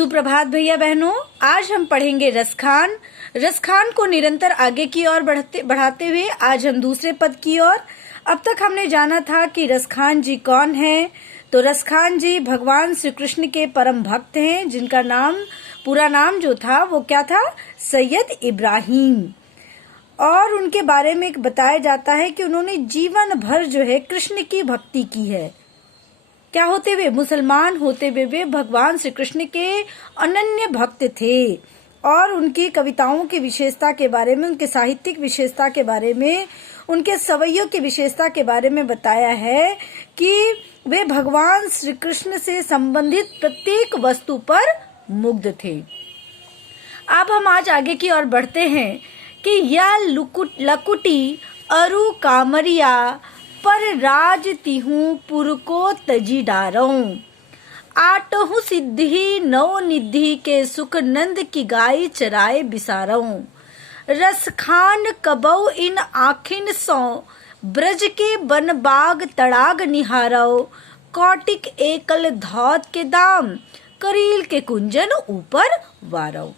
सुप्रभात भैया बहनों। आज हम पढ़ेंगे रसखान। रसखान को निरंतर आगे की ओर बढ़ाते हुए आज हम दूसरे पद की ओर। अब तक हमने जाना था कि रसखान जी कौन है। तो रसखान जी भगवान श्री कृष्ण के परम भक्त हैं, जिनका पूरा नाम जो था वो क्या था, सैयद इब्राहिम। और उनके बारे में बताया जाता है कि उन्होंने जीवन भर जो है कृष्ण की भक्ति की है। क्या होते हुए, मुसलमान होते हुए वे भगवान श्री कृष्ण के अनन्य भक्त थे। और उनकी कविताओं की विशेषता के बारे में, उनके साहित्यिक विशेषता के बारे में, उनके सवैयों की विशेषता के बारे में बताया है कि वे भगवान श्री कृष्ण से संबंधित प्रत्येक वस्तु पर मुग्ध थे। अब हम आज आगे की ओर बढ़ते हैं कि या लकुटी अरु कामरिया पर राज तिहू पुर को तजी डारऊं। आटहु सिद्धि नौ निधि के सुख नंद की गाय चराए बिसारऊं। रसखान कबऊ इन आखिन सौ ब्रज के बन बाग तड़ाग निहारऊ। कौटिक एकल धौत के दाम करील के कुंजन ऊपर वारऊ।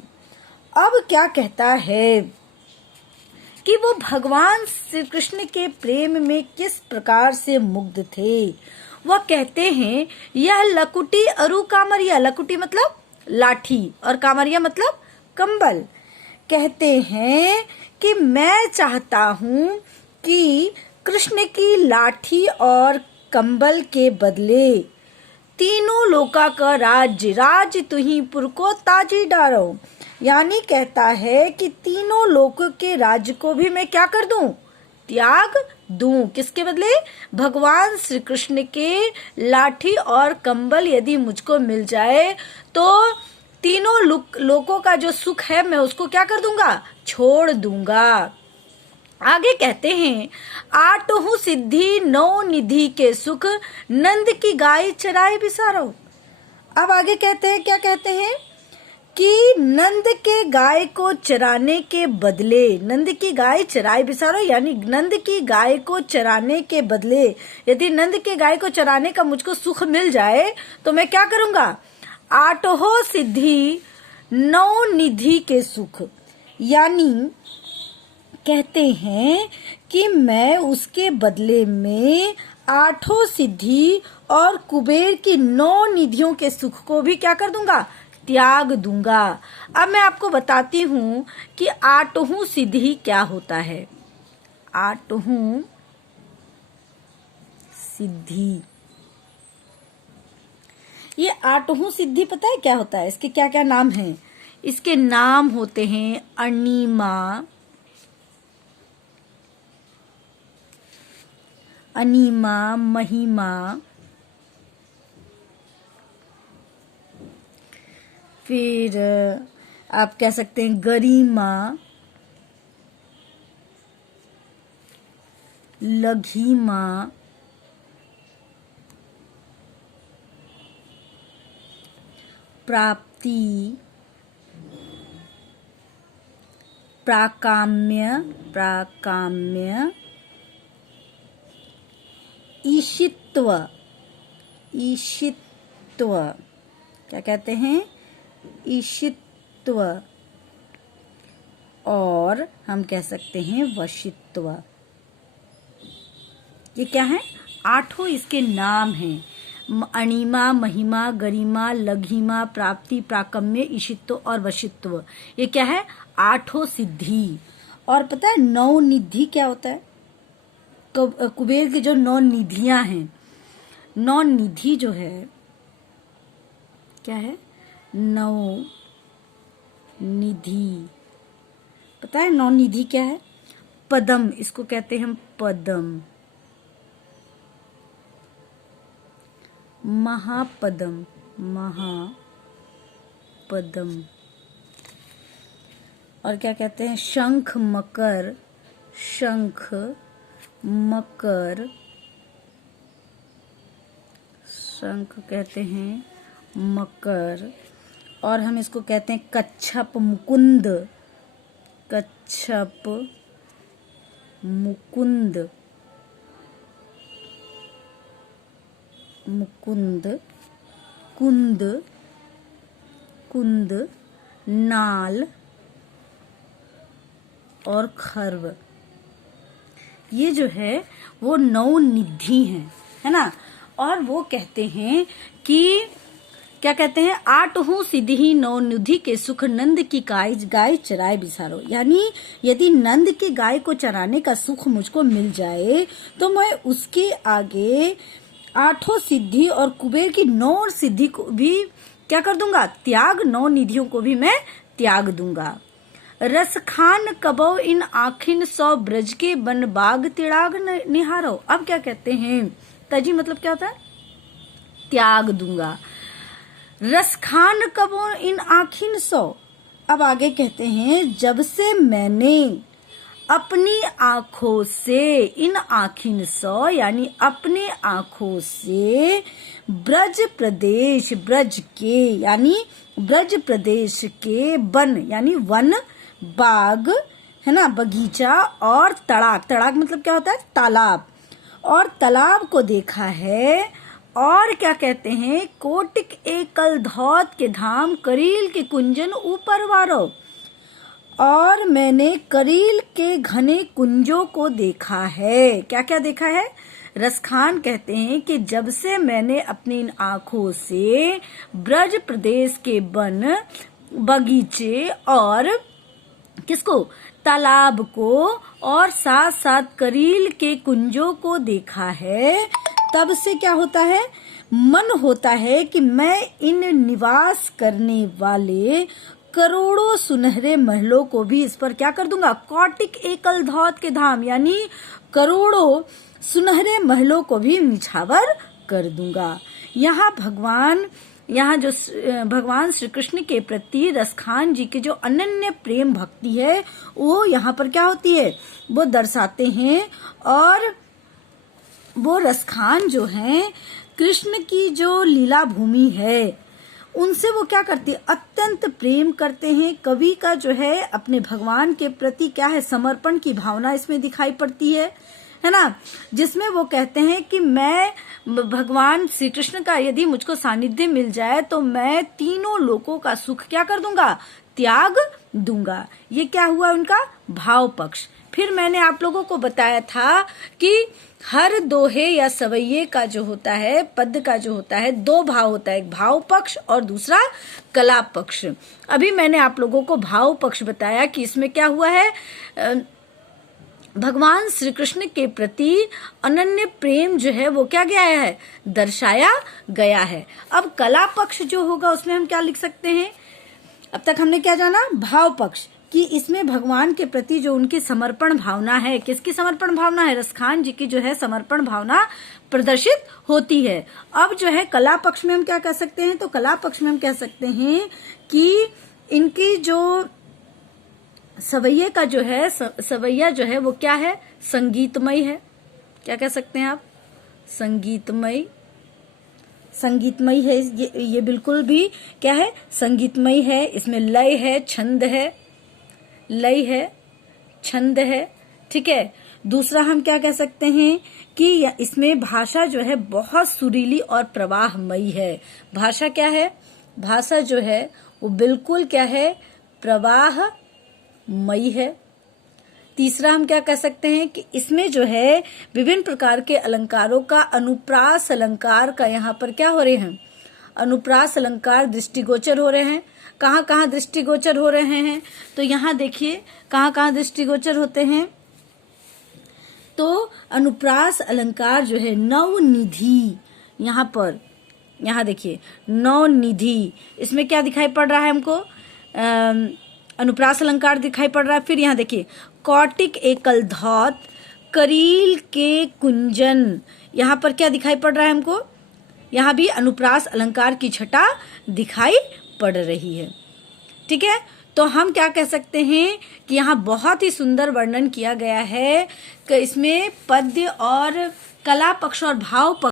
अब क्या कहता है कि वो भगवान श्री कृष्ण के प्रेम में किस प्रकार से मुग्ध थे। वह कहते हैं यह लकुटी अरु कामरिया, लकुटी मतलब लाठी और कामरिया मतलब कंबल। कहते हैं कि मैं चाहता हूँ कि कृष्ण की लाठी और कंबल के बदले तीनों लोका का राज्य तुही पुर को ताजी डारो। यानी कहता है कि तीनों लोकों के राज्य को भी मैं क्या कर दूं, त्याग दूं। किसके बदले? भगवान श्री कृष्ण के लाठी और कंबल यदि मुझको मिल जाए तो तीनों लोकों का जो सुख है मैं उसको क्या कर दूंगा, छोड़ दूंगा। आगे कहते हैं आठहु सिद्धि नौ निधि के सुख नंद की गाय चराए बिसारो। अब आगे कहते हैं, क्या कहते हैं कि नंद के गाय को चराने के बदले, नंद की गाय चराए बिसारो यानी नंद की गाय को चराने के बदले यदि नंद के गाय को चराने का मुझको सुख मिल जाए तो मैं क्या करूंगा, आठों सिद्धि नौ निधि के सुख, यानी कहते हैं कि मैं उसके बदले में आठों सिद्धि और कुबेर की 9 निधियों के सुख को भी क्या कर दूंगा, त्याग दूंगा। अब मैं आपको बताती हूँ कि आठों सिद्धि क्या होता है। आठों सिद्धि, ये आठों सिद्धि पता है क्या होता है, इसके क्या क्या नाम हैं? इसके नाम होते हैं अनीमा, महिमा, फिर आप कह सकते हैं गरिमा, लघिमा, प्राप्ति, प्राकाम्य, ईशित्व, क्या कहते हैं, ईशित्व, और हम कह सकते हैं वशित्व। ये क्या है? आठों इसके नाम हैं। अणिमा, महिमा, गरिमा, लघिमा, प्राप्ति, प्राकम्य, ईशित्व और वशित्व। ये क्या है? आठों सिद्धि। और पता है 9 निधि क्या होता है? कुबेर की जो 9 निधियां हैं, 9 निधि जो है क्या है, 9 निधि। पता है 9 निधि क्या है? पदम, इसको कहते हैं हम पदम, महापदम, और क्या कहते हैं, शंख मकर, शंख कहते हैं मकर। और हम इसको कहते हैं कच्छप मुकुंद, कुंद, नाल और खर्व, ये जो है वो नौ निधि हैं, है ना। और वो कहते हैं कि क्या कहते हैं, 8 सिद्धि 9 निधि के सुख नंद की गाय चराए बिसारो। यानी यदि नंद के गाय को चराने का सुख मुझको मिल जाए तो मैं उसके आगे 8 सिद्धि और कुबेर की 9 सिद्धि को भी क्या कर दूंगा, त्याग, 9 निधियों को भी मैं त्याग दूंगा। रस खान कबो इन आखिन 100 ब्रज के बन बाग तिड़ाग निहारो। अब क्या कहते हैं, तजी मतलब क्या होता है, त्याग दूंगा। रस खान कबो इन आखिन 100। अब आगे कहते हैं, जब से मैंने अपनी आंखों से, इन आखिन 100 यानी अपने आंखों से ब्रज प्रदेश, ब्रज के यानी ब्रज प्रदेश के वन यानी वन, बाग है ना, बगीचा और तड़ाग, तड़ाग मतलब क्या होता है, तालाब, और तालाब को देखा है। और क्या कहते हैं, कोटिक एकल धौत के धाम, करील के कुंजन ऊपर वारो। और मैंने करील के घने कुंजों को देखा है। क्या क्या देखा है, रसखान कहते हैं कि जब से मैंने अपनी इन आंखों से ब्रज प्रदेश के वन, बगीचे और किसको, तालाब को और साथ साथ करील के कुंजों को देखा है, तब से क्या होता है, मन होता है कि मैं इन निवास करने वाले करोड़ों सुनहरे महलों को भी इस पर क्या कर दूंगा, कौटिक एकल धौत के धाम यानी करोड़ों सुनहरे महलों को भी निछावर कर दूंगा। यहाँ जो भगवान श्री कृष्ण के प्रति रसखान जी के जो अनन्य प्रेम भक्ति है वो यहाँ पर क्या होती है, वो दर्शाते हैं। और वो रसखान जो हैं, कृष्ण की जो लीला भूमि है उनसे वो क्या करते हैं, अत्यंत प्रेम करते हैं। कवि का जो है अपने भगवान के प्रति क्या है, समर्पण की भावना इसमें दिखाई पड़ती है ना, जिसमें वो कहते हैं कि मैं भगवान श्री कृष्ण का यदि मुझको सानिध्य मिल जाए तो मैं तीनों लोकों का सुख क्या कर दूंगा, त्याग दूंगा। ये क्या हुआ उनका भाव पक्ष। फिर मैंने आप लोगों को बताया था कि हर दोहे या सवैये का जो होता है, पद का जो होता है, 2 भाव होता है, एक भाव पक्ष और दूसरा कला पक्ष। अभी मैंने आप लोगों को भाव पक्ष बताया कि इसमें क्या हुआ है, भगवान श्री कृष्ण के प्रति अनन्य प्रेम जो है वो क्या गया है, दर्शाया गया है। अब कला पक्ष जो होगा उसमें हम क्या लिख सकते हैं, अब तक हमने क्या जाना, भाव पक्ष, कि इसमें भगवान के प्रति जो उनकी समर्पण भावना है, किसकी समर्पण भावना है, रसखान जी की जो है समर्पण भावना प्रदर्शित होती है। अब जो है कला पक्ष में हम क्या कह सकते हैं, तो कला पक्ष में हम कह सकते हैं कि इनकी जो सवैया का जो है, सवैया जो है वो क्या है, संगीतमय है। क्या कह सकते हैं आप, संगीतमय, संगीतमय है ये बिल्कुल भी क्या है, संगीतमय है। इसमें लय है, छंद है, लय है, छंद है, ठीक है। दूसरा हम क्या कह सकते हैं कि इसमें भाषा जो है बहुत सुरीली और प्रवाहमयी है। भाषा क्या है, भाषा जो है वो बिल्कुल क्या है, प्रवाहमयी है। तीसरा हम क्या कह सकते हैं कि इसमें जो है विभिन्न प्रकार के अलंकारों का अनुप्रास अलंकार का यहाँ पर क्या हो रहे हैं, अनुप्रास अलंकार दृष्टिगोचर हो रहे हैं। कहाँ कहाँ दृष्टिगोचर हो रहे हैं, तो यहाँ देखिए कहाँ कहाँ दृष्टिगोचर होते हैं। तो अनुप्रास अलंकार जो है नवनिधि, यहाँ पर यहाँ देखिए नवनिधि, इसमें क्या दिखाई पड़ रहा है हमको, अनुप्रास अलंकार दिखाई पड़ रहा है। फिर यहाँ देखिए कौटिक एकल धौत, करील के कुंजन, यहाँ पर क्या दिखाई पड़ रहा है हमको, यहाँ भी अनुप्रास अलंकार की छटा दिखाई पड़ रही है, ठीक है। तो हम क्या कह सकते हैं कि यहाँ बहुत ही सुंदर वर्णन किया गया है कि इसमें पद्य और कला पक्ष और भाव पक्ष